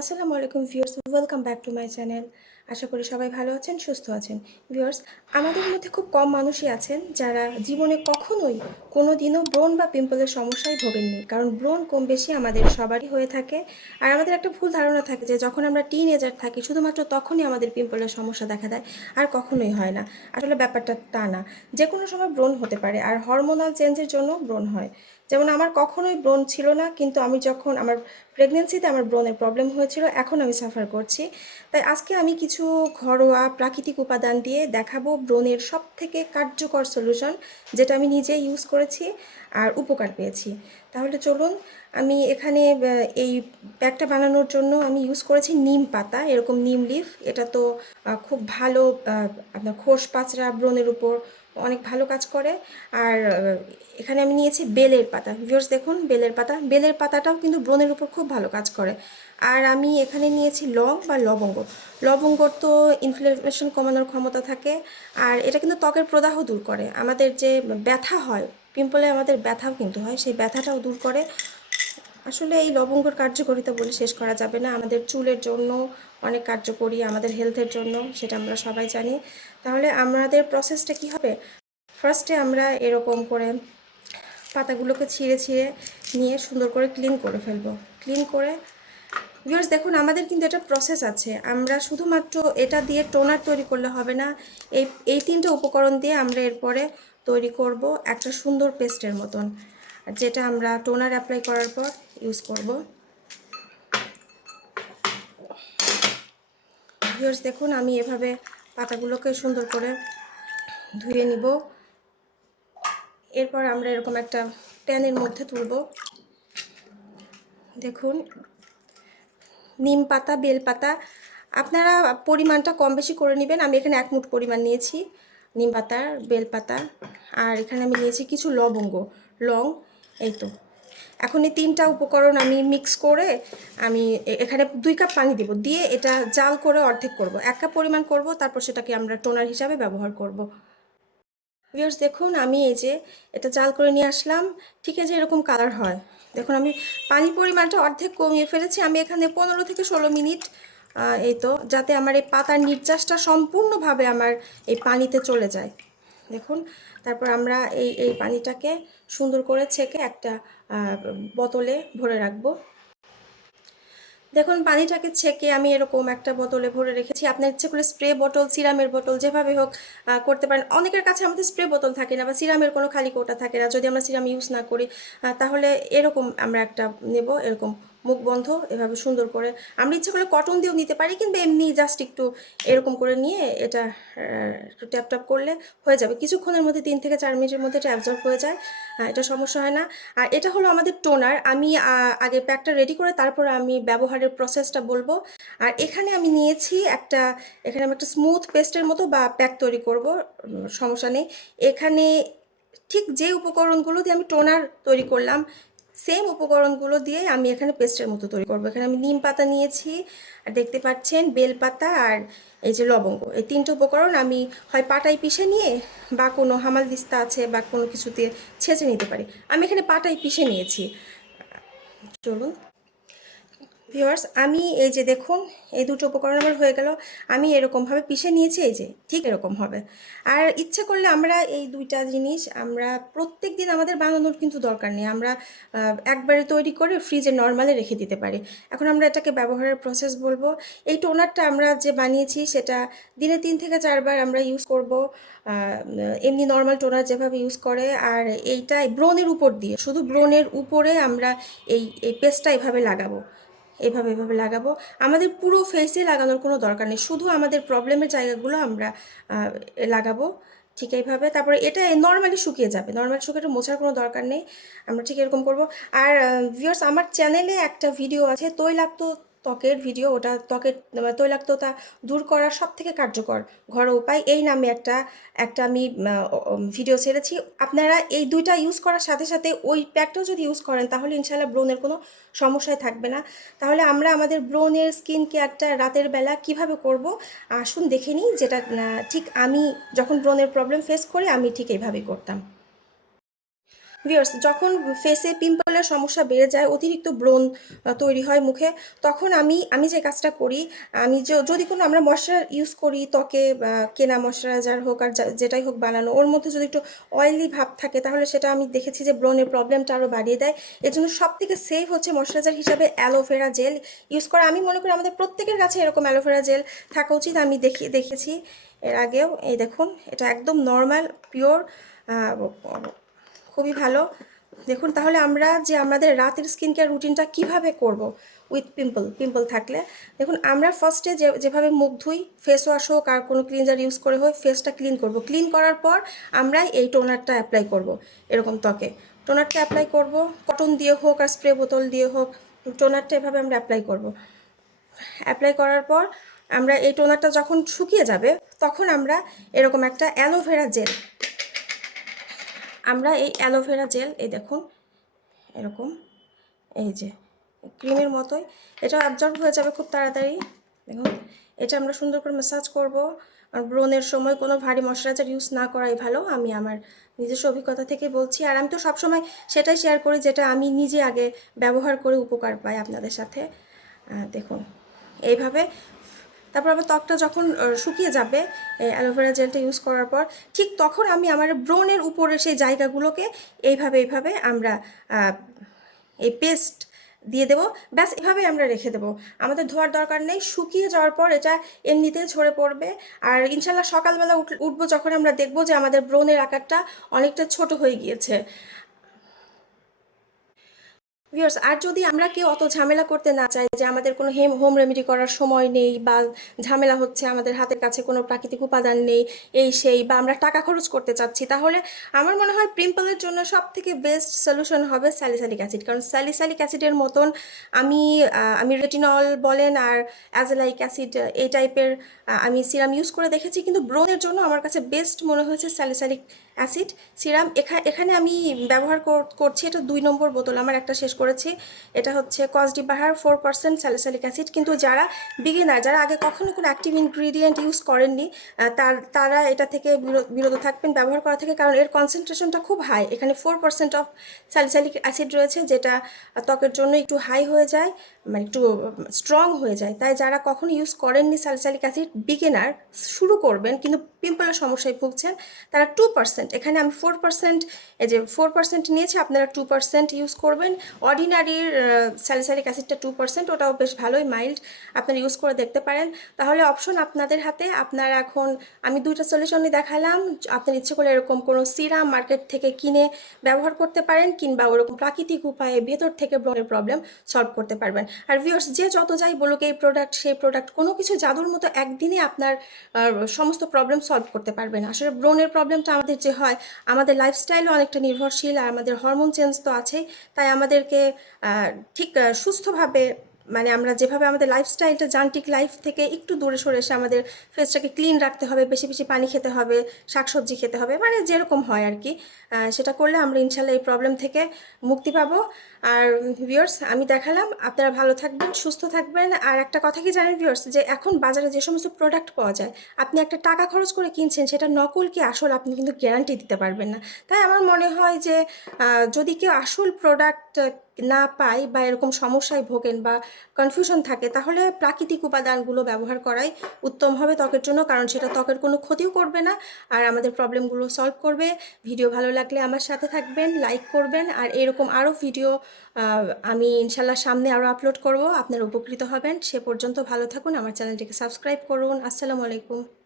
আসসালামু আলাইকুম viewers, welcome back to my channel. আশা করি সবাই ভালো আছেন, সুস্থ আছেন। ভিউয়ার্স, আমাদের মধ্যে খুব কম মানুষই আছেন যারা জীবনে কখনোই কোনো দিনও ব্রণ বা পিম্পলের সমস্যায় ভোগেননি। কারণ ব্রণ কম বেশি আমাদের সবারই হয়ে থাকে। আর আমাদের একটা ভুল ধারণা থাকে যে যখন আমরা টিনেজার থাকি শুধুমাত্র তখনই আমাদের পিম্পলের সমস্যা দেখা দেয়, আর কখনোই হয় না। আসলে ব্যাপারটা তা না, যে কোনো সময় ব্রণ হতে পারে, আর হরমোনাল চেঞ্জের জন্য ব্রণ হয়। যেমন আমার কখনোই ব্রণ ছিল না, কিন্তু আমি যখন আমার প্রেগনেন্সিতে আমার ব্রণের প্রবলেম হয়েছিল, এখন আমি সাফার করছি। তাই আজকে আমি কিছু ঘরোয়া প্রাকৃতিক উপাদান দিয়ে দেখাবো ব্রণের সব থেকে কার্যকর সলিউশন, যেটা আমি নিজে ইউজ করেছি আর উপকার পেয়েছি। তাহলে চলুন, আমি এখানে এই প্যাকটা বানানোর জন্য আমি ইউজ করেছি নিম পাতা, এরকম নিম লিফ। এটা তো খুব ভালো, আপনার খোস পাচড়া ব্রণের উপর অনেক ভালো কাজ করে। আর এখানে আমি নিয়েছি বেলের পাতা। ভিউয়ার্স দেখুন, বেলের পাতা, বেলের পাতাটাও কিন্তু ব্রণের উপর খুব ভালো কাজ করে। আর আমি এখানে নিয়েছি লং বা লবঙ্গ। লবঙ্গর তো ইনফ্লামেশন কমানোর ক্ষমতা থাকে, আর এটা কিন্তু ত্বকের প্রদাহ দূর করে। আমাদের যে ব্যথা হয়, পিম্পলে আমাদের ব্যথাও কিন্তু হয়, সেই ব্যথাটাও দূর করে। আসলে এই লবঙ্গর কার্যকারিতা বলে শেষ করা যাবে না। আমাদের চুলের জন্য অনেক কার্যকরী, আমাদের হেলথের জন্য, সেটা আমরা সবাই জানি। তাহলে আমাদের প্রসেসটা কি হবে? ফার্স্টে আমরা এরকম করে পাতাগুলোকে ছিঁড়ে ছিঁড়ে নিয়ে সুন্দর করে ক্লিন করে ফেলবো। ক্লিন করে, ভিউয়ার্স দেখুন, আমাদের কিন্তু এটা প্রসেস আছে। আমরা শুধুমাত্র এটা দিয়ে টোনার তৈরি করলে হবে না। এই এই তিনটে উপকরণ দিয়ে আমরা এরপরে তৈরি করব একটা সুন্দর পেস্টের মতন, যেটা আমরা টোনার অ্যাপ্লাই করার পর ইউজ করব। ভিউয়ার্স দেখুন, আমি এভাবে পাতাগুলোকে সুন্দর করে ধুয়ে নিব। এরপর আমরা এরকম একটা প্যানের মধ্যে তুলব। দেখুন, নিম পাতা, বেল পাতা, আপনারা পরিমাণটা কম বেশি করে নেবেন। আমি এখানে 1 মুঠ পরিমাণ নিয়েছি নিম পাতার, বেল পাতা। আর এখানে আমি নিয়েছি কিছু লবঙ্গ, লং। এই তো, এখন এই তিনটা উপকরণ আমি মিক্স করে আমি এখানে 2 কাপ পানি দেব, দিয়ে এটা জাল করে অর্ধেক করব। 1 কাপ পরিমাণ করব, তারপর সেটাকে আমরা টোনার হিসাবে ব্যবহার করব। ভিউয়ার্স দেখুন, আমি এই যে এটা জাল করে নিয়ে আসলাম, ঠিক আছে, এরকম কালার হয়। দেখুন, আমি পানির পরিমাণটা অর্ধেক কমিয়ে ফেলেছি। আমি এখানে 15 থেকে 16 মিনিট, এই তো, যাতে আমার এই পাতার নির্যাসটা সম্পূর্ণভাবে আমার এই পানিতে চলে যায়। দেখুন, তারপর আমরা এই পানিটাকে সুন্দর করে ছেঁকে একটা বোতলে ভরে রাখবো। দেখুন, পানিটাকে ছেঁকে আমি এরকম একটা বোতলে ভরে রেখেছি। আপনার ইচ্ছে করলে স্প্রে বোতল, সিরামের বোতল, যেভাবে হোক করতে পারেন। অনেকের কাছে আমাদের স্প্রে বোতল থাকে না, বা সিরামের কোনো খালি কৌটা থাকে না। যদি আমরা সিরাম ইউজ না করি, তাহলে এরকম আমরা একটা নেব, এরকম মুখ বন্ধ, এভাবে সুন্দর করে। আমরা ইচ্ছে করলে কটন দিয়েও নিতে পারি, কিন্তু এমনি জাস্ট একটু এরকম করে নিয়ে এটা একটু ট্যাপ ট্যাপ করলে হয়ে যাবে। কিছুক্ষণের মধ্যে, 3 থেকে 4 মিনিটের মধ্যে এটা অ্যাবজর্ব হয়ে যায়। এটা সমস্যা হয় না। আর এটা হলো আমাদের টোনার। আমি আগে প্যাকটা রেডি করে তারপর আমি ব্যবহারের প্রসেসটা বলবো। আর এখানে আমি নিয়েছি একটা, এখানে আমি একটা স্মুথ পেস্টের মতো বা প্যাক তৈরি করব, সমস্যা নেই। এখানে ঠিক যে উপকরণগুলো দিয়ে আমি টোনার তৈরি করলাম, সেম উপকরণগুলো দিয়ে আমি এখানে পেস্টের মতো তৈরি করব। এখানে আমি নিম পাতা নিয়েছি, আর দেখতে পাচ্ছেন বেল পাতা, আর এই যে লবঙ্গ। এই তিনটে উপকরণ আমি হয় পাটায় পিষে নিয়ে, বা কোনো হামাল দিস্তা আছে বা কোনো কিছু দিয়ে ছেঁচে নিতে পারি। আমি এখানে পাটায় পিষে নিয়েছি। চলুন ভিউয়ার্স, আমি এই যে দেখুন, এই দুটো উপকরণ আমার হয়ে গেল। আমি এরকমভাবে পিষে নিয়েছি, এই যে ঠিক এরকম হবে। আর ইচ্ছে করলে আমরা এই দুইটা জিনিস আমরা প্রত্যেক দিন আমাদের বানানোর কিন্তু দরকার নেই। আমরা একবারে তৈরি করে ফ্রিজে নর্মালে রেখে দিতে পারি। এখন আমরা এটাকে ব্যবহারের প্রসেস বলবো। এই টোনারটা আমরা যে বানিয়েছি সেটা দিনে 3 থেকে 4 বার আমরা ইউজ করব, এমনি নর্মাল টোনার যেভাবে ইউজ করে। আর এইটা ব্রণের উপর দিয়ে, শুধু ব্রণের উপরে আমরা এই পেস্টটা এভাবে লাগাবো, এভাবে এভাবে লাগাবো। আমাদের পুরো ফেসে লাগানোর কোনো দরকার নেই, শুধু আমাদের প্রবলেমের জায়গাগুলো আমরা লাগাবো ঠিক এইভাবে। তারপরে এটা নর্মালি শুকিয়ে যাবে, নর্মালি শুকিয়ে, এটা মোছার কোনো দরকার নেই। আমরা ঠিক এরকম করব। আর ভিউয়ার্স, আমার চ্যানেলে একটা ভিডিও আছে তৈলাক্ত ত্বকের ভিডিও, ওটা ত্বকের তৈলাক্ততা দূর করার সব থেকে কার্যকর ঘরোয়া উপায়, এই নামে একটা একটা আমি ভিডিও ছেড়েছি। আপনারা এই দুইটা ইউজ করার সাথে সাথে ওই প্যাকটাও যদি ইউজ করেন, তাহলে ইনশাআল্লাহ ব্রণের কোনো সমস্যায় থাকবে না। তাহলে আমরা আমাদের ব্রণের স্কিন কেয়ারটা রাতের বেলা কিভাবে করব, আসুন দেখে নিই। যেটা ঠিক আমি যখন ব্রণের প্রবলেম ফেস করি, আমি ঠিক এইভাবেই করতাম। ভিউয়ার্স, যখন ফেসে পিম্পলের সমস্যা বেড়ে যায়, অতিরিক্ত ব্রণ তৈরি হয় মুখে, তখন আমি যে কাজটা করি, আমি যদি কোনো আমরা ময়শ্চার ইউজ করি ত্বকে, কেনা ময়শ্চারাইজার হোক আর যেটাই হোক বানানো, ওর মধ্যে যদি একটু অয়েলি ভাব থাকে তাহলে সেটা আমি দেখেছি যে ব্রণের প্রবলেমটা আরও বাড়িয়ে দেয়। এর জন্য সব থেকে সেফ হচ্ছে ময়শ্চারাইজার হিসাবে অ্যালোভেরা জেল ইউজ করা। আমি মনে করি আমাদের প্রত্যেকের কাছে এরকম অ্যালোভেরা জেল থাকা উচিত। আমি দেখেছি এর আগেও। এই দেখুন, এটা একদম নর্মাল পিওর, খুবই ভালো। দেখুন, তাহলে আমরা যে আমাদের রাতের স্কিন কেয়ার রুটিনটা কীভাবে করব উইথ পিম্পল থাকলে, দেখুন আমরা ফার্স্টে যেভাবে মুখ ধুই, ফেস ওয়াশ হোক আর কোনো ক্লিনজার ইউজ করে হোক, ফেসটা ক্লিন করব। ক্লিন করার পর আমরা এই টোনারটা অ্যাপ্লাই করব। এরকম ত্বকে টোনারটা অ্যাপ্লাই করব, কটন দিয়ে হোক আর স্প্রে বোতল দিয়ে হোক, টোনারটা এভাবে আমরা অ্যাপ্লাই করব। অ্যাপ্লাই করার পর আমরা এই টোনারটা যখন শুকিয়ে যাবে, তখন আমরা এরকম একটা অ্যালোভেরা জেল, আমরা এই অ্যালোভেরা জেল, এই দেখুন এরকম, এই যে ক্রিমের মতোই, এটা অ্যাবজর্ব হয়ে যাবে খুব তাড়াতাড়ি। দেখুন, এটা আমরা সুন্দর করে ম্যাসাজ করব। আর ব্রণের সময় কোনো ভারী ময়শ্চারাইজার ইউজ না করাই ভালো, আমি আমার নিজস্ব অভিজ্ঞতা থেকে বলছি। আর আমি তো সবসময় সেটাই শেয়ার করি যেটা আমি নিজে আগে ব্যবহার করে উপকার পাই আপনাদের সাথে। দেখুন এইভাবে। তারপর আবার ত্বকটা যখন শুকিয়ে যাবে অ্যালোভেরা জেলটা ইউজ করার পর, ঠিক তখন আমি আমার ব্রণের উপরে সেই জায়গাগুলোকে এইভাবে আমরা এই পেস্ট দিয়ে দেবো। ব্যাস, এভাবেই আমরা রেখে দেবো, আমাদের ধোয়ার দরকার নেই। শুকিয়ে যাওয়ার পর এটা এমনিতেই ঝরে পড়বে। আর ইনশাল্লাহ সকালবেলা উঠবো যখন, আমরা দেখবো যে আমাদের ব্রণের আকারটা অনেকটা ছোট হয়ে গিয়েছে। ভিউয়ার্স, আর যদি আমরা কেউ অত ঝামেলা করতে না চাই, যে আমাদের কোনো হোম রেমেডি করার সময় নেই, বা ঝামেলা হচ্ছে, আমাদের হাতের কাছে কোনো প্রাকৃতিক উপাদান নেই, এই সেই, বা আমরা টাকা খরচ করতে চাচ্ছি, তাহলে আমার মনে হয় পিম্পলের জন্য সব থেকে বেস্ট সলিউশন হবে স্যালিসাইলিক অ্যাসিড। কারণ স্যালিসাইলিক অ্যাসিডের মতন আমি রেটিনল বলেন আর অ্যাজেলাইক অ্যাসিড এই টাইপের আমি সিরাম ইউজ করে দেখেছি, কিন্তু ব্রণের জন্য আমার কাছে বেস্ট মনে হয়েছে স্যালিসাইলিক অ্যাসিড সিরাম। এখানে আমি ব্যবহার করছি, এটা 2 নম্বর বোতল, আমার একটা শেষ করেছি। এটা হচ্ছে কসডি বাহার 4% স্যালিসাইলিক অ্যাসিড। কিন্তু যারা বিগিনার, যারা আগে কখনো কোনো অ্যাক্টিভ ইনগ্রিডিয়েন্ট ইউজ করেননি, তারা এটা থেকে বিরত থাকবেন ব্যবহার করা থেকে, কারণ এর কনসেন্ট্রেশনটা খুব হাই। এখানে 4% অফ স্যালিসাইলিক অ্যাসিড রয়েছে, যেটা ত্বকের জন্য একটু হাই হয়ে যায়, মানে একটু স্ট্রং হয়ে যায়। তাই যারা কখনো ইউজ করেননি স্যালিসাইলিক অ্যাসিড, বিগিনার, শুরু করবেন কিন্তু পিম্পলের সমস্যায় ভুগছেন, তারা 2%, এখানে আমি 4%, এই যে 4% নিয়েছি, আপনারা 2% ইউজ করবেন। অর্ডিনারির স্যালিসাইলিক অ্যাসিডটা 2%, ওটাও বেশ ভালোই মাইল্ড, আপনারা ইউজ করে দেখতে পারেন। তাহলে অপশন আপনাদের হাতে। আপনারা এখন আমি 2টা সলিউশনই দেখালাম, আপনার ইচ্ছে করলে এরকম কোনো সিরাম মার্কেট থেকে কিনে ব্যবহার করতে পারেন, কিংবা ওরকম প্রাকৃতিক উপায়ে ভেতর থেকে ব্রণের প্রবলেম সলভ করতে পারবেন। আর ভিউয়ার্স, যে যত যাই বলুক, এই প্রোডাক্ট সেই প্রোডাক্ট, কোনো কিছু জাদুর মতো একদিনে আপনার সমস্ত প্রবলেম সলভ করতে পারবেন। আসলে ব্রণের প্রবলেমটা আমাদের যে হয়, আমাদের লাইফস্টাইলও অনেকটা নির্ভরশীল, আর আমাদের হরমোন চেঞ্জ তো আছেই। তাই আমাদেরকে ঠিক সুস্থভাবে, মানে আমরা যেভাবে আমাদের লাইফস্টাইলটা যান্ত্রিক লাইফ থেকে একটু দূরে সরে এসে আমাদের ফেসটাকে ক্লিন রাখতে হবে, বেশি বেশি পানি খেতে হবে, শাকসবজি খেতে হবে, মানে যেরকম হয় আর কি, সেটা করলে আমরা ইনশাল্লাহ এই প্রবলেম থেকে মুক্তি পাবো। আর ভিউয়ার্স, আমি দেখালাম, আপনারা ভালো থাকবেন, সুস্থ থাকবেন। আর একটা কথা কি জানেন ভিউয়ার্স, যে এখন বাজারে যে সমস্ত প্রোডাক্ট পাওয়া যায়, আপনি একটা টাকা খরচ করে কিনছেন, সেটা নকল কি আসল আপনি কিন্তু গ্যারান্টি দিতে পারবেন না। তাই আমার মনে হয় যে যদি কেউ আসল প্রোডাক্ট না পায়, বা এরকম সমস্যায় ভোগেন বা কনফিউশন থাকে, তাহলে প্রাকৃতিক উপাদানগুলো ব্যবহার করাই উত্তম হবে ত্বকের জন্য, কারণ সেটা ত্বকের কোনো ক্ষতিও করবে না, আর আমাদের প্রবলেমগুলো সলভ করবে। ভিডিও ভালো লাগলে আমার সাথে থাকবেন, লাইক করবেন, আর এরকম আরও ভিডিও আমি ইনশাল্লাহ সামনে আরও আপলোড করব, আপনারা উপকৃত হবেন। সে পর্যন্ত ভালো থাকুন, আমার চ্যানেলটিকে সাবস্ক্রাইব করুন। আসসালামু আলাইকুম।